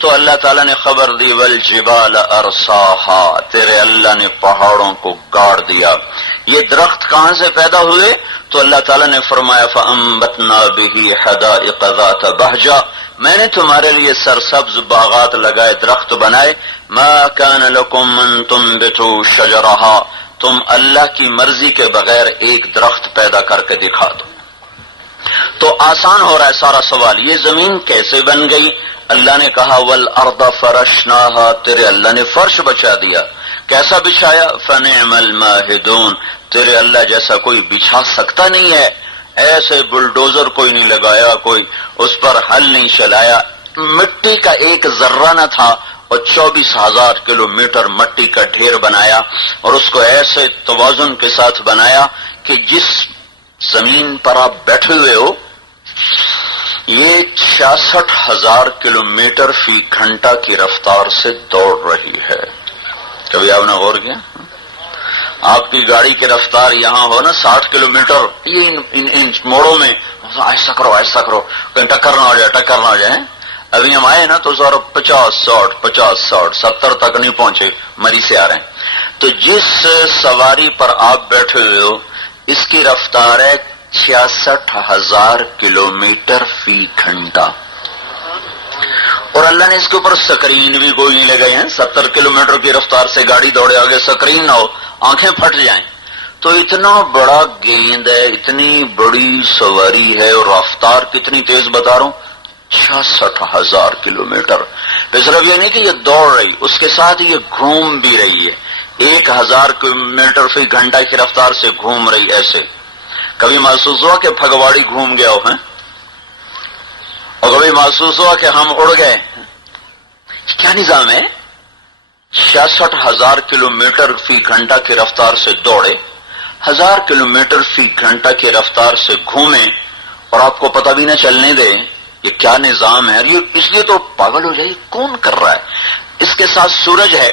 تو اللہ تعالیٰ نے خبر دی والجبال ارساہا، تیرے اللہ نے پہاڑوں کو گاڑ دیا۔ یہ درخت کہاں سے پیدا ہوئے؟ تو اللہ تعالیٰ نے فرمایا فَأَنبَتْنَا بِهِ حَدَائِقَ ذَاتَ بَهْجَةٍ، میں نے تمہارے لیے سرسبز باغات لگائے، درخت بنائے۔ مَا كَانَ لَكُمْ أَن تُنبِتُوا شَجَرَهَا، تم اللہ کی مرضی کے بغیر ایک درخت پیدا کر کے دکھا دو۔ تو آسان ہو رہا ہے سارا سوال، یہ زمین کیسے بن گئی؟ اللہ نے کہا وَالْأَرْضَ فَرَشْنَاهَا، تیرے اللہ نے فرش بچا دیا۔ کیسا بچھایا؟ فَنِعْمَ الْمَاهِدُونَ، تیرے اللہ جیسا کوئی بچھا سکتا نہیں ہے، ایسے بلڈوزر کوئی نہیں لگایا، کوئی اس پر ہل نہیں چلایا، مٹی کا ایک ذرہ نہ تھا اور 24,000 کلومیٹر مٹی کا ڈھیر بنایا، اور اس کو ایسے توازن کے ساتھ بنایا کہ جس زمین پر آپ بیٹھے ہوئے ہو یہ 66,000 کلومیٹر فی گھنٹہ کی رفتار سے دوڑ رہی ہے۔ کبھی آپ نے غور کیا؟ آپ کی گاڑی کی رفتار یہاں ہو نا 60 کلومیٹر، یہ ان موڑوں میں ایسا کرو ایسا کرو کہیں ٹکر نہ ہو جائے، ٹکر نہ ہو جائے۔ ابھی ہم آئے نا تو سر 50 60 70 تک نہیں پہنچے، مری سے آ رہے ہیں۔ تو جس سواری پر آپ بیٹھے ہوئے ہو اس کی رفتار ہے 66,000 کلومیٹر فی گھنٹہ، اور اللہ نے اس کے اوپر سکرین بھی کوئی نہیں لگائی ہے۔ 70 کلومیٹر کی رفتار سے گاڑی دوڑے، آگے سکرین نہ ہو، آنکھیں پھٹ جائیں۔ تو اتنا بڑا گیند ہے، اتنی بڑی سواری ہے، اور رفتار کتنی تیز بتا رہا ہوں، 66,000 کلومیٹر۔ پھر صرف یہ نہیں کہ یہ دوڑ رہی، اس کے ساتھ یہ گھوم بھی رہی ہے، 1,000 کلومیٹر فی گھنٹہ کی رفتار سے گھوم رہی ایسے۔ کبھی محسوس ہوا کہ پھگواڑی گھوم گیا ہو، اور کبھی محسوس ہوا کہ ہم اڑ گئے؟ کیا نظام ہے؟ 66,000 کلومیٹر فی گھنٹہ کی رفتار سے دوڑے، 1000 کلومیٹر فی گھنٹہ کی رفتار سے گھومے، اور آپ کو پتہ بھی نہ چلنے دے یہ کیا نظام ہے۔ یہ اس لیے تو پاگل ہو جائے، کون کر رہا ہے؟ اس کے ساتھ سورج ہے،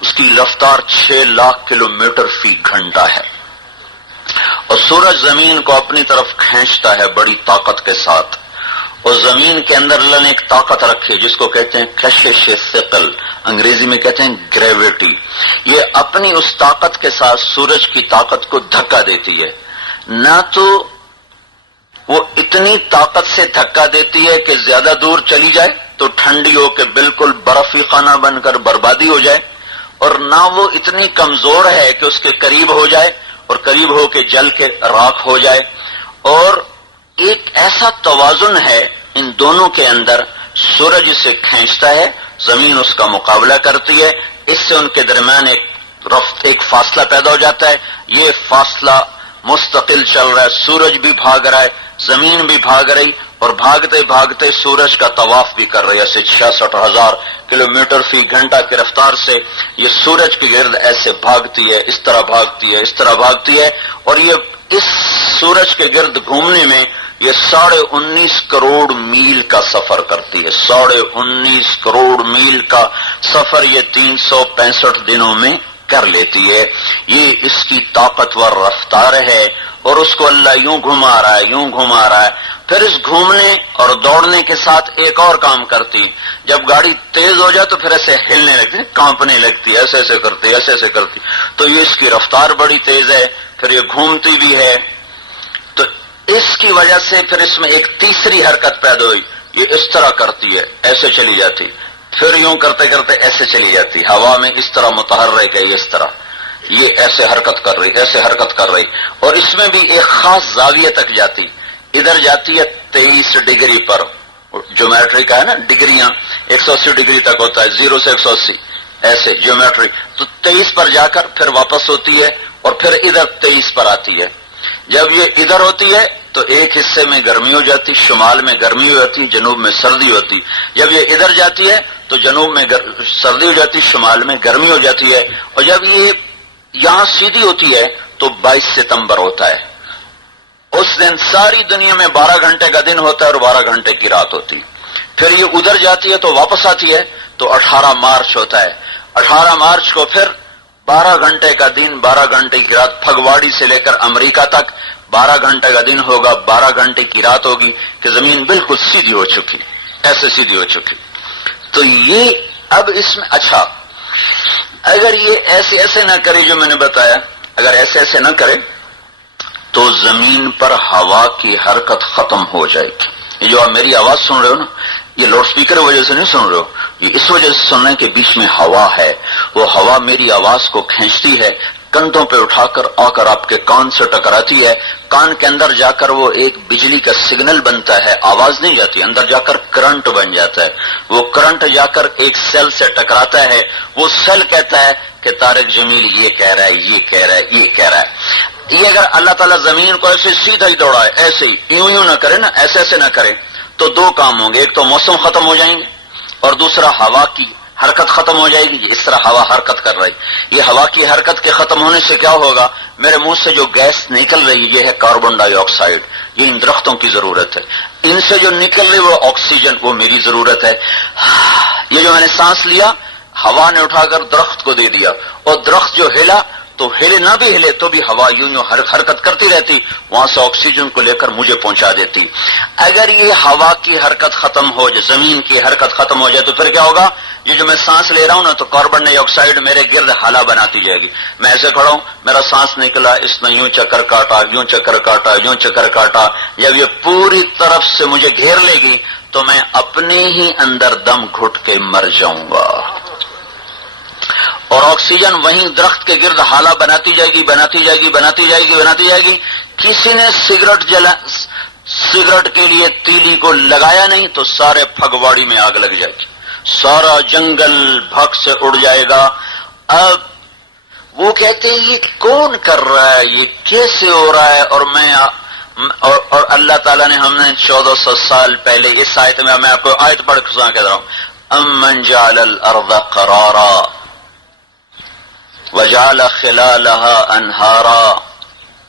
اس کی رفتار 6 لاکھ کلومیٹر فی گھنٹہ ہے، اور سورج زمین کو اپنی طرف کھینچتا ہے بڑی طاقت کے ساتھ، اور زمین کے اندر اللہ نے ایک طاقت رکھی ہے جس کو کہتے ہیں کشش ثقل، انگریزی میں کہتے ہیں گریویٹی۔ یہ اپنی اس طاقت کے ساتھ سورج کی طاقت کو دھکا دیتی ہے، نہ تو وہ اتنی طاقت سے دھکا دیتی ہے کہ زیادہ دور چلی جائے تو ٹھنڈی ہو کے بالکل برفی خانہ بن کر بربادی ہو جائے، اور نہ وہ اتنی کمزور ہے کہ اس کے قریب ہو جائے اور قریب ہو کے جل کے راکھ ہو جائے، اور ایک ایسا توازن ہے ان دونوں کے اندر، سورج اسے کھینچتا ہے، زمین اس کا مقابلہ کرتی ہے، اس سے ان کے درمیان ایک فاصلہ پیدا ہو جاتا ہے، یہ فاصلہ مستقل چل رہا ہے، سورج بھی بھاگ رہا ہے، زمین بھی بھاگ رہی، اور بھاگتے بھاگتے سورج کا طواف بھی کر رہی ہے، ایسے 66,000 کلومیٹر فی گھنٹہ کی رفتار سے یہ سورج کے گرد ایسے بھاگتی ہے، اس طرح بھاگتی ہے، اس طرح بھاگتی ہے، اور یہ اس سورج کے گرد گھومنے میں یہ 19.5 کروڑ میل کا سفر کرتی ہے، 19.5 کروڑ میل کا سفر یہ 365 دنوں میں کر لیتی ہے۔ یہ اس کی طاقتور رفتار ہے، اور اس کو اللہ یوں گھما رہا ہے، یوں گھما رہا ہے۔ پھر اس گھومنے اور دوڑنے کے ساتھ ایک اور کام کرتی، جب گاڑی تیز ہو جائے تو پھر ایسے ہلنے لگتی ہے، کانپنے لگتی ہے، ایسے ایسے کرتی، ایسے ایسے کرتی، تو یہ اس کی رفتار بڑی تیز ہے، پھر یہ گھومتی بھی ہے، تو اس کی وجہ سے پھر اس میں ایک تیسری حرکت پیدا ہوئی، یہ اس طرح کرتی ہے، ایسے چلی جاتی، پھر یوں کرتے کرتے ایسے چلی جاتی، ہوا میں اس طرح متحرک ہے، اس طرح یہ ایسے حرکت کر رہی، ایسے حرکت کر رہی، اور اس میں بھی ایک خاص زاویہ تک جاتی، ادھر جاتی ہے 23 ڈگری پر، جیومیٹری کا ہے نا، ڈگریاں 180 ڈگری تک ہوتا ہے، 0 سے 180 ایسے جیومیٹری، تو 23 پر جا کر پھر واپس ہوتی ہے، اور پھر ادھر 23 پر آتی ہے۔ جب یہ ادھر ہوتی ہے تو ایک حصے میں گرمی ہو جاتی، شمال میں گرمی ہو جاتی، جنوب میں سردی ہوتی، جب یہ ادھر جاتی ہے تو جنوب میں سردی ہو جاتی، شمال میں گرمی ہو جاتی ہے، اور جب یہ یہاں سیدھی ہوتی ہے تو 22 ستمبر ہوتا ہے، اس دن ساری دنیا میں 12 گھنٹے کا دن ہوتا ہے اور 12 گھنٹے کی رات ہوتی، پھر یہ ادھر جاتی ہے تو واپس آتی ہے تو 18 مارچ ہوتا ہے، 18 مارچ کو پھر 12 گھنٹے کا دن 12 گھنٹے کی رات، پھگواڑی سے لے کر امریکہ تک 12 گھنٹے کا دن ہوگا، 12 گھنٹے کی رات ہوگی کہ زمین بالکل سیدھی ہو چکی، ایسے سیدھی ہو چکی۔ تو یہ اب اس میں اچھا اگر یہ ایسے نہ کرے جو میں نے بتایا، اگر ایسے نہ کرے تو زمین پر ہوا کی حرکت ختم ہو جائے گی. یہ جو آپ میری آواز سن رہے ہو نا، یہ لاؤڈ اسپیکر کی وجہ سے نہیں سن رہے ہو، یہ اس وجہ سے سن رہے ہیں کہ بیچ میں ہوا ہے، وہ ہوا میری آواز کو کھینچتی ہے، کندھوں پہ اٹھا کر آ کر آپ کے کان سے ٹکراتی ہے، کان کے اندر جا کر وہ ایک بجلی کا سگنل بنتا ہے، آواز نہیں جاتی، اندر جا کر کرنٹ بن جاتا ہے، وہ کرنٹ جا کر ایک سیل سے ٹکراتا ہے، وہ سیل کہتا ہے کہ طارق جمیل یہ کہہ رہا ہے، یہ کہہ رہا ہے، یہ کہہ رہا ہے. یہ اگر اللہ تعالیٰ زمین کو ایسے سیدھا ہی دوڑائے، ایسے ہی یوں نہ کرے نا، ایسے نہ کرے، تو دو کام ہوں گے، ایک تو موسم ختم ہو جائیں گے اور دوسرا ہوا کی حرکت ختم ہو جائے گی. اس طرح ہوا حرکت کر رہی، یہ ہوا کی حرکت کے ختم ہونے سے کیا ہوگا، میرے منہ سے جو گیس نکل رہی یہ ہے کاربن ڈائی آکسائڈ، یہ ان درختوں کی ضرورت ہے، ان سے جو نکل رہی وہ آکسیجن، وہ میری ضرورت ہے. یہ جو میں نے سانس لیا ہوا نے اٹھا کر درخت کو دے دیا، اور درخت جو ہلا تو ہلے نہ بھی ہلے تو بھی ہوا یوں حرکت کرتی رہتی، وہاں سے آکسیجن کو لے کر مجھے پہنچا دیتی. اگر یہ ہوا کی حرکت ختم ہو جائے، زمین کی حرکت ختم ہو جائے تو پھر کیا ہوگا، یہ جو میں سانس لے رہا ہوں نا تو کاربن ڈائی آکسائڈ میرے گرد حالہ بناتی جائے گی. میں ایسے کھڑا ہوں، میرا سانس نکلا، اس نے یوں چکر کاٹا، یوں چکر کاٹا، یوں چکر کاٹا، جب یہ پوری طرف سے مجھے گھیر لے گی تو میں اپنے ہی اندر دم گھٹ کے مر جاؤں گا. اور آکسیجن وہیں درخت کے گرد حالہ بناتی جائے گی، بناتی جائے گی، بناتی جائے گی، بناتی جائے گی. کسی نے سگریٹ کے لیے تیلی کو لگایا نہیں تو سارے پھگواڑی میں آگ لگ جائے گی، سارا جنگل بھگ سے اڑ جائے گا. اب وہ کہتے ہیں یہ کون کر رہا ہے، یہ کیسے ہو رہا ہے، اور میں اور اللہ تعالیٰ نے ہم نے 1400 سال پہلے اس آیت میں آپ کو آیت پڑھ کے سنا کہہ رہا ہوں، امن جعل الارض قرارا وجعل خلالها انہارا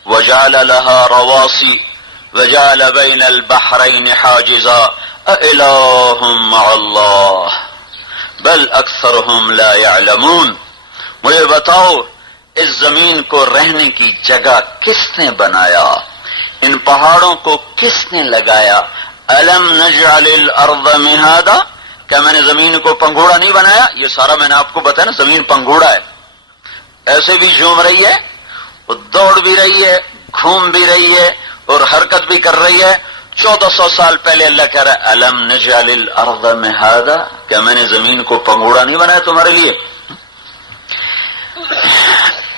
وجعل لها رواسی وجعل بین البحرین حاجزا اِلٰہ مع اللہ بل اکثرهم لا يعلمون. مجھے بتاؤ اس زمین کو رہنے کی جگہ کس نے بنایا، ان پہاڑوں کو کس نے لگایا. الم نجعل الارض مہادا، کیا میں نے زمین کو پنگھوڑا نہیں بنایا؟ یہ سارا میں نے آپ کو بتایا نا، زمین پنگھوڑا ہے، ایسے بھی جھوم رہی ہے، وہ دوڑ بھی رہی ہے، گھوم بھی رہی ہے اور حرکت بھی کر رہی ہے. 1400 سال پہلے اللہ کہہ رہا ہے الم نجعل الارض مہادا، کیا میں نے زمین کو پنگھوڑا نہیں بنایا تمہارے لیے.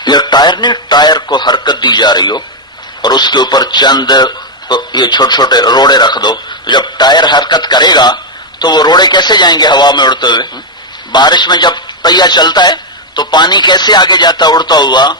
یہ ٹائر نے، ٹائر کو حرکت دی جا رہی ہو اور اس کے اوپر چند یہ چھوٹے چھوٹے روڑے رکھ دو، تو جب ٹائر حرکت کرے گا تو وہ روڑے کیسے جائیں گے ہوا میں اڑتے ہوئے. بارش میں جب پہیا چلتا ہے تو پانی کیسے آگے جاتا اڑتا ہوا.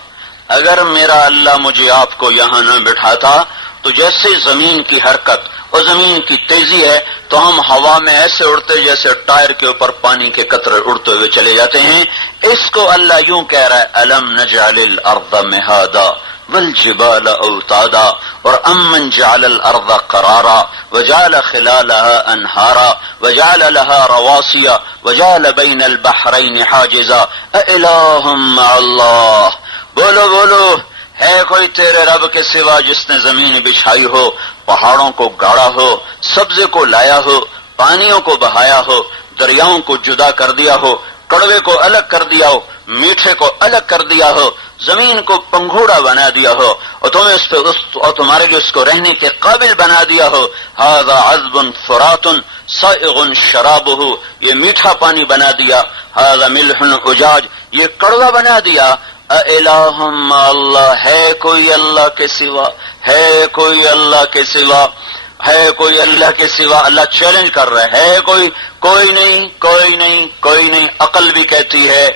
اگر میرا اللہ مجھے آپ کو یہاں نہ بٹھاتا تو جیسے زمین کی حرکت اور زمین کی تیزی ہے تو ہم ہوا میں ایسے اڑتے جیسے ٹائر کے اوپر پانی کے قطرے اڑتے ہوئے چلے جاتے ہیں. اس کو اللہ یوں کہہ رہا ہے الم نجعل الارض مہادا والجبال اوتادا، اور امن جعل الارض قرارا وجعل خلالها انہارا وجعل لها رواسي وجعل بین البحرین حاجزا اِلٰہ مع اللہ. بولو بولو، ہے کوئی تیرے رب کے سوا جس نے زمین بچھائی ہو، پہاڑوں کو گاڑا ہو، سبزے کو لایا ہو، پانیوں کو بہایا ہو، دریاؤں کو جدا کر دیا ہو، کڑوے کو الگ کر دیا ہو، میٹھے کو الگ کر دیا ہو، زمین کو پنگھوڑا بنا دیا ہو اور تمہیں اور تمہارے لیے اس کو رہنے کے قابل بنا دیا ہو. ھذا عذب فرات سائغ شرابہ، یہ میٹھا پانی بنا دیا. ھذا ملح اجاج، یہ کڑوا بنا دیا. اِلٰہ مع اللہ، ہے کوئی اللہ کے سوا، ہے کوئی اللہ کے سوا، ہے کوئی اللہ کے سوا. اللہ چیلنج کر رہا ہے کوئی نہیں، کوئی نہیں، کوئی نہیں. عقل بھی کہتی ہے،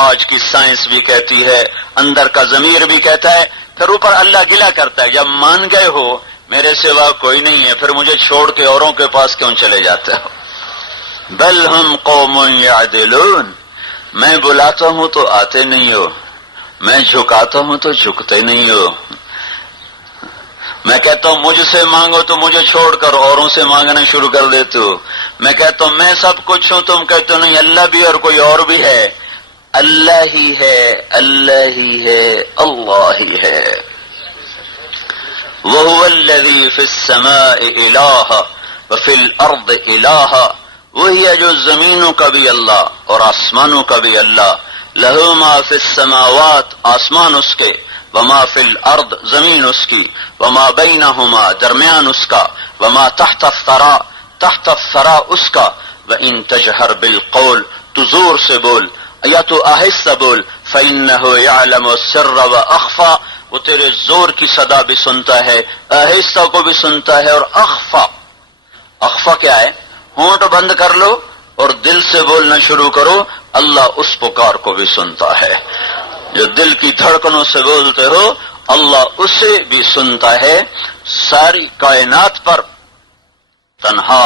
آج کی سائنس بھی کہتی ہے، اندر کا ضمیر بھی کہتا ہے. پھر اوپر اللہ گلہ کرتا ہے جب مان گئے ہو میرے سوا کوئی نہیں ہے، پھر مجھے چھوڑ کے اوروں کے پاس کیوں چلے جاتے ہو. بل ہم قوم یعدلون، میں بلاتا ہوں تو آتے نہیں ہو، میں جھکاتا ہوں تو جھکتے نہیں ہو. میں کہتا ہوں مجھ سے مانگو تو مجھے چھوڑ کر اوروں سے مانگنا شروع کر دیتے ہو. میں کہتا ہوں میں سب کچھ ہوں، تم کہتے ہو نہیں اللہ بھی اور کوئی اور بھی ہے. اللہ ہی ہے، اللہ ہی ہے، اللہ ہی ہے. وَهُوَ الَّذِي فِي السَّمَاءِ إِلَٰهٌ وَفِي الْأَرْضِ إِلَٰهٌ وہی ہے جو زمینوں کا بھی اللہ اور آسمانوں کا بھی اللہ. لہو ما فی السماوات آسمان اس کے، وما فی الارض زمین اس کی، وما بینہما درمیان اس کا، وما تحت الثری تحت الثری اس کا. وَإِن تَجْهَرْ بِالْقَوْلِ تو زور سے بول یا تو آہستہ بول. فَإِنَّهُ يَعْلَمُ السِّرَّ وَأَخْفَى وہ تیرے زور کی صدا بھی سنتا ہے، آہستہ کو بھی سنتا ہے، اور اخفا. اخفا کیا ہے؟ ہونٹ بند کر لو اور دل سے بولنا شروع کرو، اللہ اس پکار کو بھی سنتا ہے. جو دل کی دھڑکنوں سے بولتے ہو اللہ اسے بھی سنتا ہے. ساری کائنات پر تنہا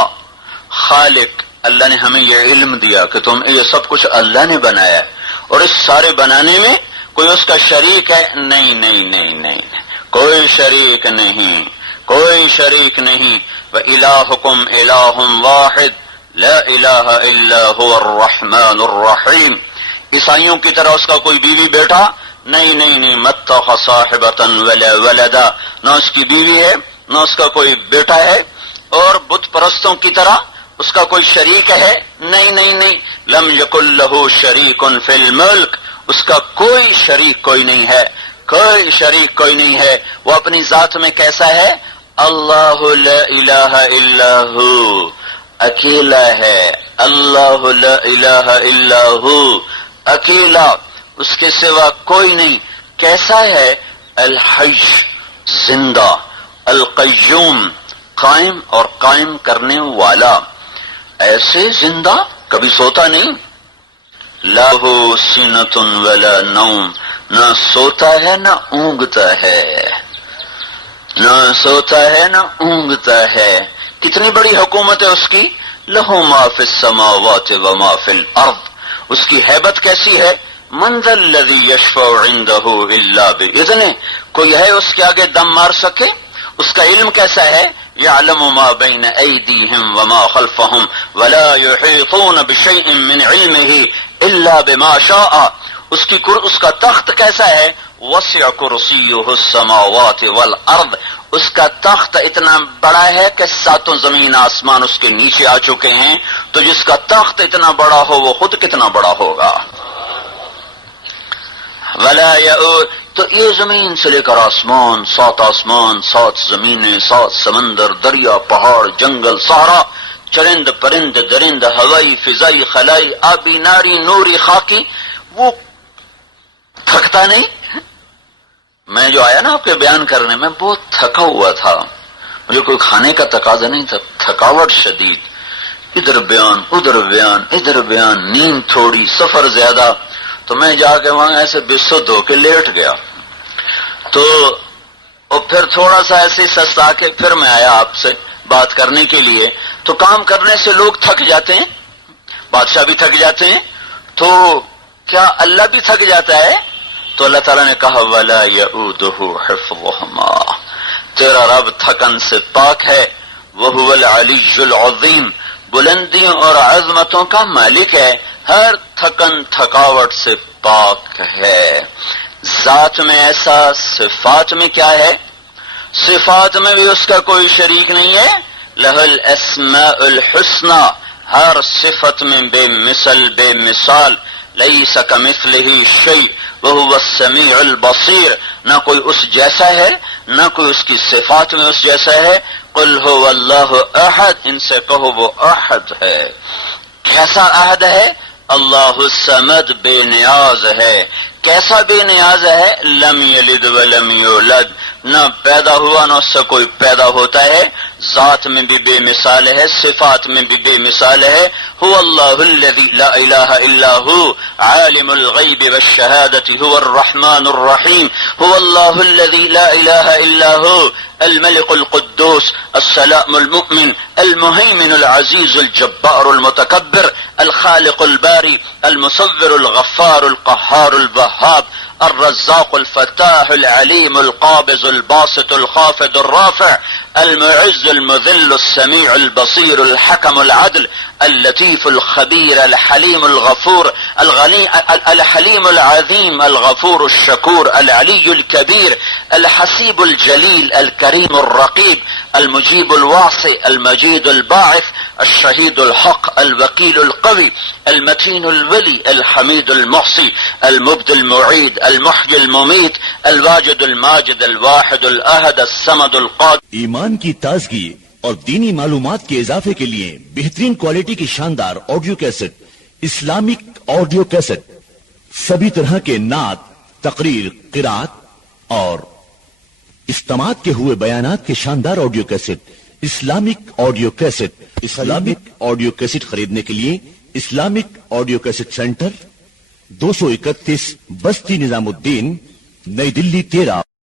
خالق اللہ نے ہمیں یہ علم دیا کہ تم یہ سب کچھ اللہ نے بنایا ہے، اور اس سارے بنانے میں کوئی اس کا شریک ہے؟ نہیں نہیں نہیں نہیں، کوئی شریک نہیں، کوئی شریک نہیں. وَإِلَٰهُكُمْ إِلَٰهٌ وَاحِدٌ لَا إِلَٰهَ إِلَّا هُوَ الرَّحْمَٰنُ الرَّحِيمُ. عیسائیوں کی طرح اس کا کوئی بیوی بیٹا نہیں نہیں نہیں. مَتَّخَذَ صَاحِبَةً وَلَا وَلَدًا نہ اس کی بیوی ہے نہ اس کا کوئی بیٹا ہے. اور بت پرستوں کی طرح اس کا کوئی شریک ہے؟ نہیں نہیں نہیں. لم یکن لہ شریک فی الملک اس کا کوئی شریک کوئی نہیں ہے، کوئی شریک کوئی نہیں ہے. وہ اپنی ذات میں کیسا ہے؟ اللہ لا الہ الا ہو اکیلا ہے. اللہ لا الہ الا ہو اکیلا، اس کے سوا کوئی نہیں. کیسا ہے؟ الحی زندہ، القیوم قائم اور قائم کرنے والا. ایسے زندہ کبھی سوتا نہیں. لاہ سینۃ ولا نوم نہ سوتا ہے نہ اونگتا ہے، نہ سوتا ہے نہ اونگتا ہے. کتنی بڑی حکومت ہے اس کی. لہ ما فی السماوات وما فی الارض اس کی ہیبت کیسی ہے. من ذا الذی یشفع عنده الا باذنہ کوئی ہے اس کے آگے دم مار سکے؟ اس کا علم کیسا ہے؟ یعلم ما بین ایدیہم وما خلفہم ولا یحیطون بشیء من علمہ الا بما شاء. اس کا تخت کیسا ہے؟ وسع کرسیہ السماوات والارض اس کا تخت اتنا بڑا ہے کہ ساتوں زمین آسمان اس کے نیچے آ چکے ہیں. تو جس کا تخت اتنا بڑا ہو وہ خود کتنا بڑا ہوگا. ولا یؤود تو یہ زمین سے لے کر آسمان، 7 آسمان، 7 زمینیں، 7 سمندر، دریا، پہاڑ، جنگل، صحرا، چرند پرند درند، ہوائی فضائی خلائی آبی ناری نوری خاکی، وہ تھکتا نہیں. میں جو آیا نا آپ کے بیان کرنے میں بہت تھکا ہوا تھا، مجھے کوئی کھانے کا تقاضا نہیں تھا، تھکاوٹ شدید، ادھر بیان ادھر بیان ادھر بیان، نیند تھوڑی، سفر زیادہ. تو میں جا کے وہاں ایسے بسد ہو کے لیٹ گیا. تو اور پھر تھوڑا سا ایسے سستا کے پھر میں آیا آپ سے بات کرنے کے لیے. تو کام کرنے سے لوگ تھک جاتے ہیں، بادشاہ بھی تھک جاتے ہیں، تو کیا اللہ بھی تھک جاتا ہے؟ تو اللہ تعالیٰ نے کہا وَلَا يَئُودُهُ حِفْظُهُمَا تیرا رب تھکن سے پاک ہے. وَهُوَ الْعَلِيُّ الْعَظِيمُ بلندیوں اور عظمتوں کا مالک ہے، ہر تھکن تھکاوٹ سے پاک ہے. ذات میں ایسا، صفات میں کیا ہے؟ صفات میں بھی اس کا کوئی شریک نہیں ہے. لہ الاسماء الحسنى ہر صفت میں بے مثل بے مثال. لیس کمثلہ شیء وہو السمیع البصیر نہ کوئی اس جیسا ہے نہ کوئی اس کی صفات میں اس جیسا ہے. قل هو اللہ احد ان سے کہو وہ احد ہے. کیسا احد ہے؟ اللہ الصمد بے نیاز ہے. کیسا بے نیاز ہے؟ لم یلد ولم یولد نہ پیدا ہوا نہ اس سے کوئی پیدا ہوتا ہے. ذات میں بھی بے مثال ہے، صفات میں بھی بے مثال ہے. هو اللہ الذی لا الہ الا هو عالم الغیب والشہادۃ هو الرحمن الرحیم. هو اللہ الذی لا الہ الا هو الملك القدوس السلام المؤمن المهيمن العزيز الجبار المتكبر الخالق الباري المصور الغفار القهار الوهاب الرزاق الفتاح العليم القابض الباسط الخافض الرافع المعز المذل السميع البصير الحكم العدل اللطيف الخبير الحليم الغفور الحليم العظيم الغفور الشكور العلي الكبير الحسيب الجليل الكريم الرقيب المجيب الواسع المجيد الباعث الشهيد الحق الوكيل القوي المتين الولي الحميد المحصي المبدي المعيد المحيي المميت الواجد الماجد الواحد الأحد الصمد القادر. ایمان کی تازگی اور دینی معلومات کے اضافے کے لیے بہترین کوالٹی کی شاندار audio cassette Islamic audio cassette, سبھی طرح کے نعت، تقریر، قرات اور استماعت کے ہوئے بیانات کے شاندار audio cassette Islamic audio cassette. Islamic audio cassette خریدنے کے لیے اسلامک آڈیو کیسٹ سینٹر 231 بستی نظام الدین، نئی دلی 13